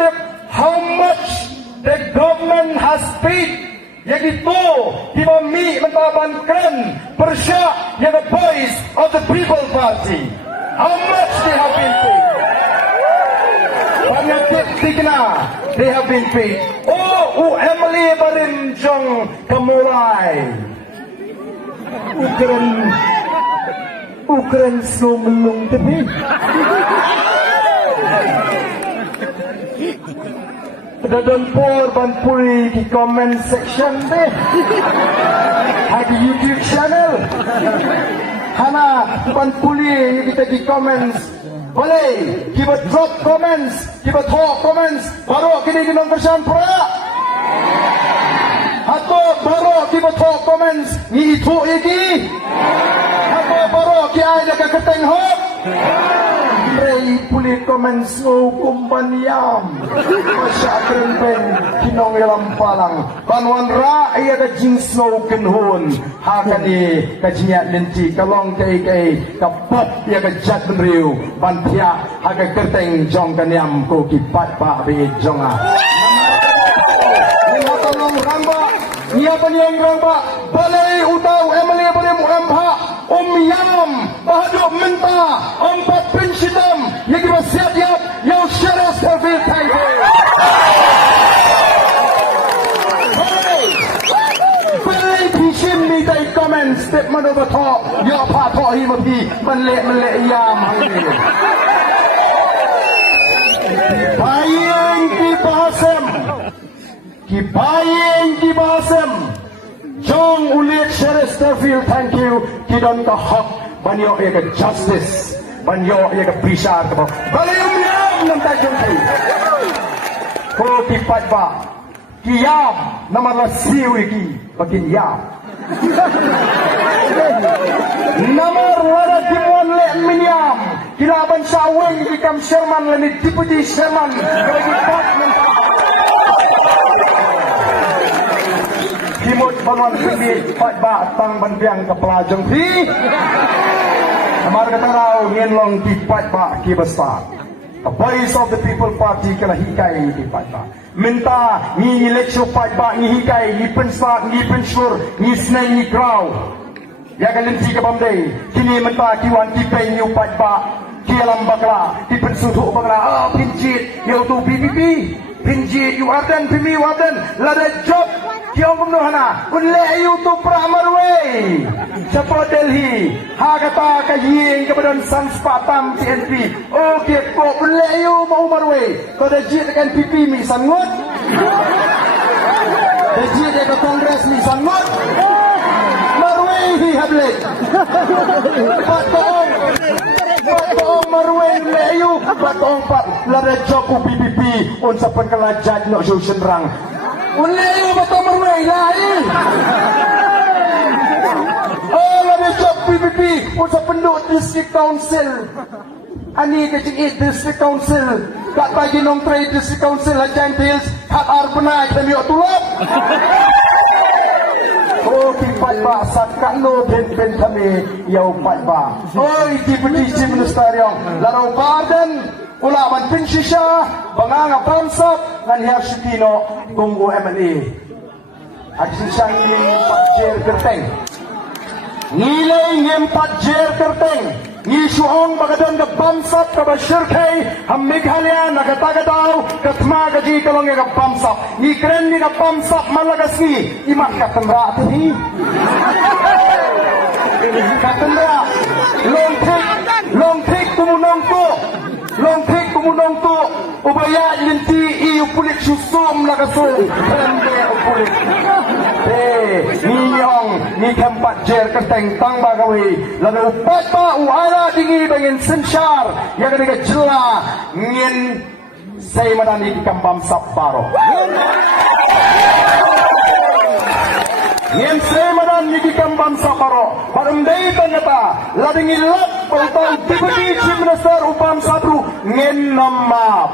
legislative how much the government has paid. Yang itu dimami mentaban keren persyak yang the voice of the people party. How much they have been paid? Penyakit tigna they have been paid. Oh, Emily barin jong kemulai. Ukran snow melung tepi. Dadon por ban puri di comment section deh. Ada YouTube channel. Hana ban puri kita di comments. Boleh kita drop comments, kita talk comments. Baru kita di nomor pura. Atau baru kita talk comments ni itu lagi. Atau baru kita ada keteng hop. Ray puli comments ngukum baniam. Masyakren pen kinong ilang palang. Banwan ra iya ka jing snow kenhun. Hakani kajinya linti kalong kay kapop iya ka jat benriu. Bantia haga kerteng jong kaniam ko kipat pa bi jonga. Ni matolong ramba. Niya paniyang ramba. Balay utaw Emily boleh muamha. Yam bahaduk mentah empat pensitam yang bersiap yang syarah servil Taipei. Balai pisim ni tay comment statement over talk ya patok himapi melek yam Kibayeng kibasem Jong ulit Sheriff Sterfield, thank you. Kidon ka hak, banyo iya ka justice, banyo iya ka prisar ka po. Balayong yam ng tajong kayo. Ko kipat ba, kiyam na malasiw iki, bagin yam. Namar wala dimuan le minyam, kilaban sa aweng ikam Sherman, lanit Deputy Sherman, kalagi department. Himut bangun sendiri Pak Ba tang banbiang kepala jengpi. Amar kata rau ngenlong di Pak Ba ki besar. The voice of the people party kala hikai di Pak Ba. Minta ni election Pak Ba ni hikai ni pensar ni pensur ni snai ni crow. Ya kalian tiga bamdai. Kini minta kiwan ki pay ni Pak Ba ki alam bakla ki pensudu bakla pinjit yo tu PPP pinjit you arden pimi warden lada job Kiyong kumnuhana, unle ayu tu pramarway. Siapa Delhi, hakata kaying kemudian Sanspatam TNP. Okey, kok unle ayu mau marway. Kau dah jit dengan PP mi sangut. Dah jit dengan Kongres mi sangut. Marway hi hablik. Patong marway unle ayu. Patong pat lada job PPP. Unsapan kelajat nak solution rang. Unleyo betul merway lain. Oh, ada job PPP usah penduk district council. Ani kecing district council. Kat pagi nong trade district council Hajan Hills. Kat Arbana kita miok tulok. Oh, kipat ba sakat no ben kami yau pat ba. Oh, Deputy Chief Minister yang larau badan. Ulaman pinsisya, banganga pamsap, ngan Hershitino, tunggu MLA. Agsisang ngempatjer kerteng. Nilay ngempatjer kerteng. Ngisuong bagadon ka pamsap, ka basyirkay, hamighalya, nagatagadaw, katma gaji kalong ka pamsap. Ngikren ni ka pamsap, malagas ni, imak katandra ati ni. Katandra, long take, tumunong to. Long take kumunong to ubaya linti iyo pulik susum nakasum pende pulik niyong ni tempat jer keteng tang bagawi lalu upat pa uara dingi bangin sensyar yang kena jela ngin saya menani di kambam saparo ngin saya menani di kambam saparo parumdai tanyata lading ilap Pagtang Deputy Chief Minister Upam Sabru ngin namap